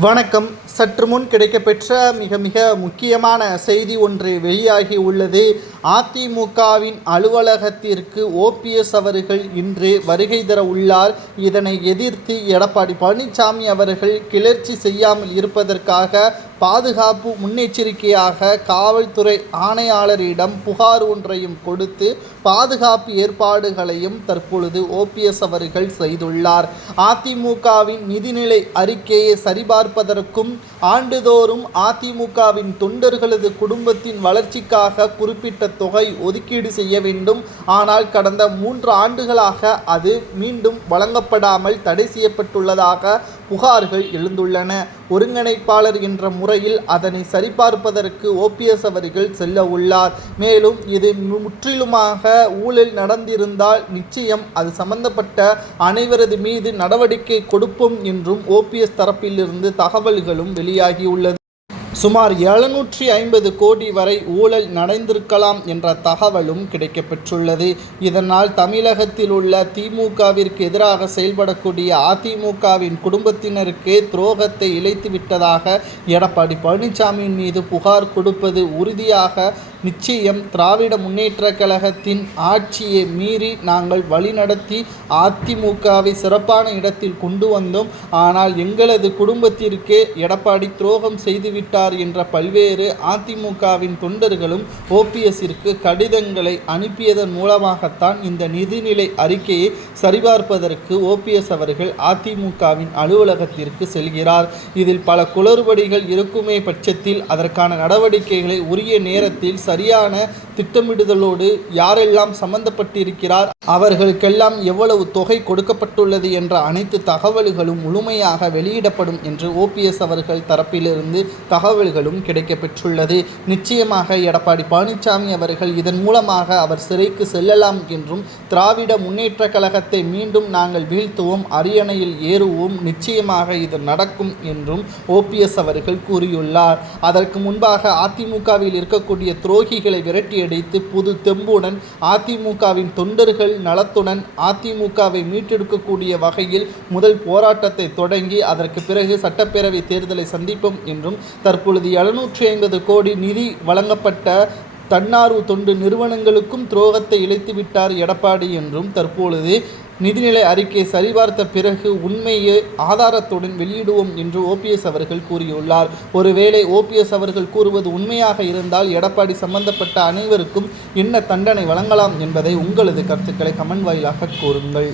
வணக்கம். சற்று முன் கிடைக்கப்பெற்ற மிக முக்கியமான செய்தி ஒன்று வெளியாகி உள்ளது. அதிமுகவின் அலுவலகத்திற்கு ஓபிஎஸ் அவர்கள் இன்று வருகை தர உள்ளார். இதனை எதிர்த்து எடப்பாடி பழனிசாமி அவர்கள் கிளர்ச்சி செய்யாமல் இருப்பதற்காக பாதுகாப்பு முன்னெச்சரிக்கையாக காவல்துறை ஆணையாளரிடம் புகார் ஒன்றையும் கொடுத்து பாதுகாப்பு ஏற்பாடுகளையும் தற்பொழுது ஓபிஎஸ் அவர்கள் செய்துள்ளார். அதிமுகவின் நிதிநிலை அறிக்கையை சரிபார்ப்பதற்கும் ஆண்டுதோறும் அதிமுகவின் தொண்டர்களது குடும்பத்தின் வளர்ச்சிக்காக குறிப்பிட்ட தொகை ஒதுக்கீடு செய்ய வேண்டும். ஆனால் கடந்த 3 ஆண்டுகளாக அது மீண்டும் வழங்கப்படாமல் தடை செய்யப்பட்டுள்ளதாக புகார்கள் எழுந்துள்ளன. ஒருங்கிணைப்பாளர் என்ற முறையில் அதனை சரிபார்ப்பதற்கு ஓபிஎஸ் அவர்கள் செல்ல உள்ளார். மேலும் இது முற்றிலுமாக ஊழல் நடந்திருந்தால் நிச்சயம் அது சம்பந்தப்பட்ட அனைவரது மீது நடவடிக்கை கொடுப்போம் என்றும் ஓபிஎஸ் தரப்பிலிருந்து தகவல்களும் வெளியாகியுள்ளது. சுமார் 750 கோடி வரை ஊழல் நடந்திருக்கலாம் என்ற தகவலும் கிடைக்கப்பெற்றுள்ளது. இதனால் தமிழகத்தில் உள்ள திமுகவிற்கு எதிராக செயல்படக்கூடிய அதிமுகவின் குடும்பத்தினருக்கே துரோகத்தை இழைத்துவிட்டதாக எடப்பாடி பழனிசாமியின் மீது புகார் கொடுப்பது உறுதியாக நிச்சயம். திராவிட முன்னேற்ற கழகத்தின் ஆட்சியை மீறி நாங்கள் வழிநடத்தி அதிமுகவை சிறப்பான இடத்தில் கொண்டு வந்தோம். ஆனால் எங்களது குடும்பத்திற்கே எடப்பாடி துரோகம் செய்துவிட்டார் என்ற பல்வேறு அதிமுகவின் தொண்டர்களும் ஓபிஎஸ்ஸிற்கு கடிதங்களை அனுப்பியதன் மூலமாகத்தான் இந்த நிதிநிலை அறிக்கையை சரிபார்ப்பதற்கு ஓபிஎஸ் அவர்கள் அதிமுகவின் அலுவலகத்திற்கு செல்கிறார். இதில் பல குளறுபடிகள் இருக்குமே பட்சத்தில் அதற்கான நடவடிக்கைகளை உரிய நேரத்தில் சரியான திட்டமிடுதலோடு யாரெல்லாம் சம்பந்தப்பட்டிருக்கிறார், அவர்களுக்கெல்லாம் எவ்வளவு தொகை கொடுக்கப்பட்டுள்ளது என்ற அனைத்து தகவல்களும் முழுமையாக வெளியிடப்படும் என்று ஓபிஎஸ் அவர்கள் தரப்பிலிருந்து தகவல்களும் கிடைக்கப்பெற்றுள்ளது. நிச்சயமாக எடப்பாடி பழனிசாமி அவர்கள் இதன் மூலமாக அவர் சிறைக்கு செல்லலாம் என்றும், திராவிட முன்னேற்ற கழகத்தை மீண்டும் நாங்கள் வீழ்த்துவோம், அரியணையில் ஏறுவோம், நிச்சயமாக இது நடக்கும் என்றும் ஓபிஎஸ் அவர்கள் கூறியுள்ளார். அதற்கு முன்பாக அதிமுகவில் இருக்கக்கூடிய துரோகிகளை விரட்டியடித்து புது தெம்புடன் அதிமுகவின் தொண்டர்கள் நலத்துடன் அதிமுகவை மீட்டெடுக்கக்கூடிய வகையில் முதல் போராட்டத்தை தொடங்கி அதற்கு பிறகு சட்டப்பேரவை தேர்தலை சந்திப்போம் என்றும், தற்பொழுது 750 கோடி நிதி வழங்கப்பட்ட தன்னார்வ தொண்டு நிறுவனங்களுக்கும் துரோகத்தை இழைத்துவிட்டார் எடப்பாடி என்றும், தற்பொழுது நிதிநிலை அறிக்கை சரிபார்த்த பிறகு உண்மையை ஆதாரத்துடன் வெளியிடுவோம் என்று ஓபிஎஸ் அவர்கள் கூறியுள்ளார். ஒருவேளை ஓபிஎஸ் அவர்கள் கூறுவது உண்மையாக இருந்தால் எடப்பாடி சம்பந்தப்பட்ட அனைவருக்கும் என்ன தண்டனை வழங்கலாம் என்பதை உங்களது கருத்துக்களை கமெண்ட் வாயிலாக கூறுங்கள்.